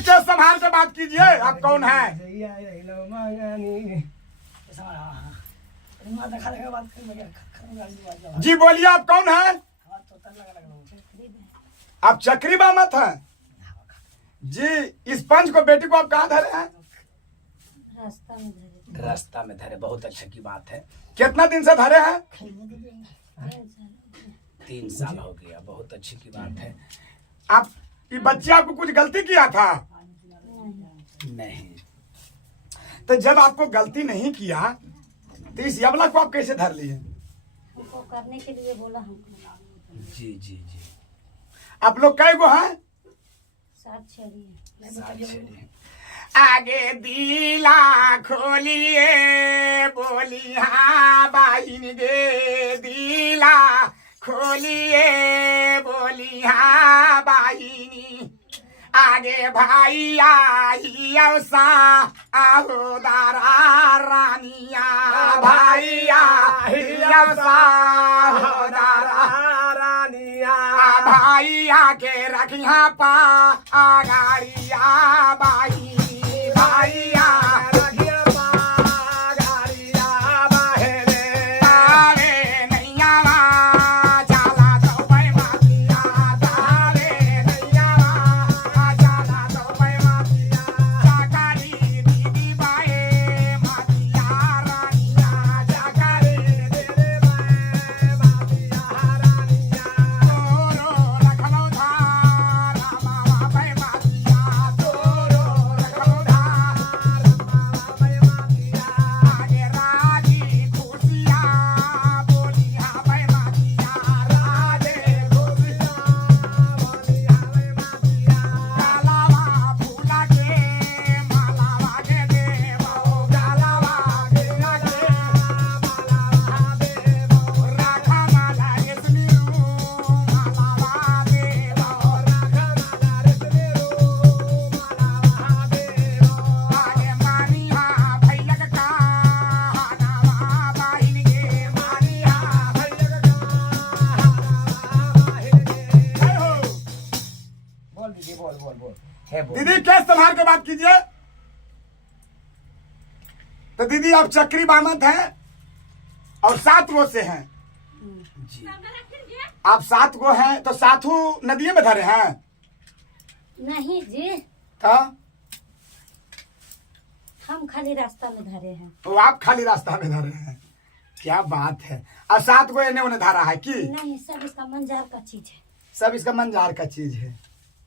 क्या संभाल के बात कीजिए। आप कौन है? जी बोलिए, आप कौन है? आप चक्री बामत हैं जी। इस पंच को, बेटी को आप कहाँ धरे हैं? रास्ता में धरे। बहुत अच्छा की बात है। कितना दिन से धरे हैं? 3 साल हो गया। बहुत अच्छी की बात है। आप ये बच्चे आपको कुछ गलती किया था? नहीं। तो जब आपको गलती नहीं किया तो इस यवला को आप कैसे धर लिए? हमको करने के लिए बोला हमको। जी जी जी। आप लोग कै गो हैं? 7 छड़ी। आगे दिला खोलिए बोली हाँ बहिन गे, दिला खोलिए बोली हाँ बहिनी। आगे भाई आई सा आहो दारा रानिया, भाई आई सा आहो दारा रानिया। भाई आके रखिया पा गाड़िया बाई, भाइया रखिया पा गाड़िया बहने। तारे नैया जाला तो भाई मातिया, तारे नैया जाला तो भाई मातिया। जाकारी दीदी बाए मातिया रानिया, जाकारी दीदी बाए मातिया रानिया। तोरो रखलो धारा मामा भाई मातिया, तोरो रखलो धारा मामा भाई मातिया। आगे राजी खुशिया बोलिया भाई मातिया, राजे खुशिया बोलिया भाई मातिया। गालावा फूला के मालावा के देवो, गालावा फूला के मालावा देवो। राखा माला रेशमी मालावा देवो, राखा माला रेशमी मालावा देवो। आगे मानिया भैया का नावा बाहिन गे, मानिया भैया का नावा बाहिन गे। जय हो। बोल दीदी, बोल बोल बोल। है बोल। दीदी क्या संभाल के बात कीजिए। तो दीदी आप चक्री बामत हैं और 7 गो से हैं। जी। आप 7 गो हैं तो 7 नदिये में धरे हैं? नहीं जी, तो हम खाली रास्ता में धरे हैं। तो आप खाली रास्ता में धरे हैं। क्या बात है। और 7 गो इन्हें उन्हें धरा है कि नहीं, सब इसका मंजार का चीज है। सब इसका मंजार का चीज है।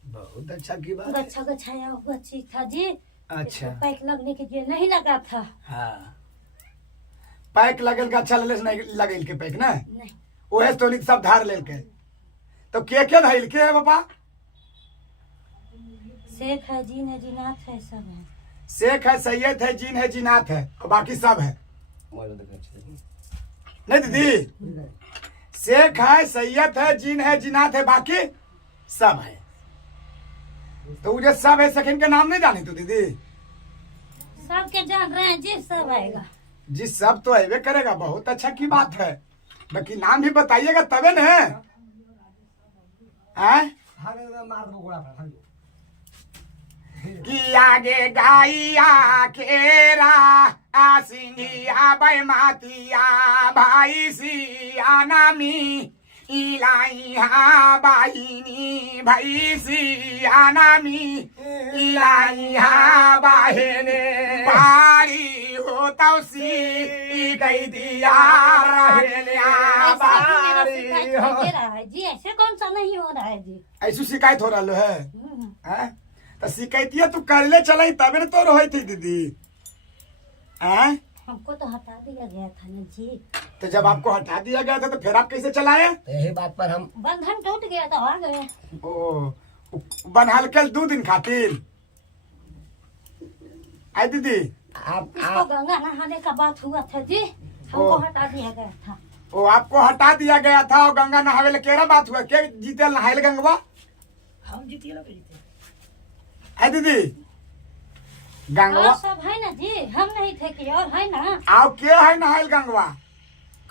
बहुत अच्छा की बात है। गच्छा गच्छाया हुआ चीज था जी। अच्छा। इसको पैक लगने के लिए नहीं लगा था। हाँ। पैक लगल का अच्छा ले नहीं लगल के पैक ना, नहीं, ओहे तो नहीं सब धार लेल के। तो के धैल के है बाबा? शेख है, जीन है, जीनाथ है, सब है। शेख है, सैयद है, जीन है, जीनात है और बाकी सब है। नहीं दीदी, शेख है, सैयद है, जीन है, जीनात है, बाकी सब है। तो मुझे सब है सखिन के नाम नहीं जानी तो दीदी? सबके जान रहे हैं जी, सब आएगा जी। सब तो अबे करेगा। बहुत अच्छा की बात है। बाकी नाम भी बताइएगा तबे न है। कि आगे गाइया केरा सिंगिया बैमातिया भाई सिया नामी इलाइहा बाहिनी, भाई सिया नामी इलाइहा बाहिने। बाड़ी हो तौसी गई दिया रहलिया बाड़ी हो। रहा है जी, ऐसे कौन सा नहीं हो रहा है जी। ऐसी शिकायत हो रहा है? हैं? तो शिकायतिया तू कर ले चलाई तबे न तो रही थी दीदी। हैं? हमको तो हटा दिया गया था ना जी। तो जब आपको हटा दिया गया था तो फिर आप कैसे चलाए? यही बात पर हम बंधन टूट गया तो आ गए। ओ बनहल कल 2 दिन खातिर आई दीदी। आप इसको गंगा नहाने का बात हुआ था जी, हमको हटा दिया गया था। ओ आपको हटा दिया गया था और गंगा नहावे केरा बात हुआ के जीते नहाइल गंगवा? हम जीतिए ना जीते है दीदी। गंगवा और सब है ना जी, हम नहीं थे कि और है ना। आओ के है नहाइल गंगवा?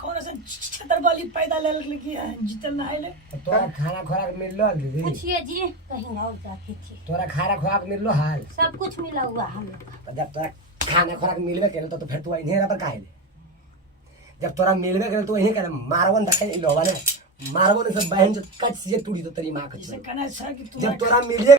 कौन सा छतर वाली पैदा ले लड़की है जीतल ना है ले तोरा खाना खुराक मिल लो दीदी पूछिए जी कहीं और जाके थी तोरा खाना खुराक मिल लो हाल सब कुछ मिला हुआ हम लोग का। तो जब तोरा खाना खुराक मिलबे करे तो फिर तू इन्हें पर काहे ले जब तोरा मिलबे करे तो इन्हें करे मारवन देखे लोवा ने मारवन से बहन जो कच से टूटी तो तेरी मां जैसे कच कहना है कि तू जब तोरा मिलिए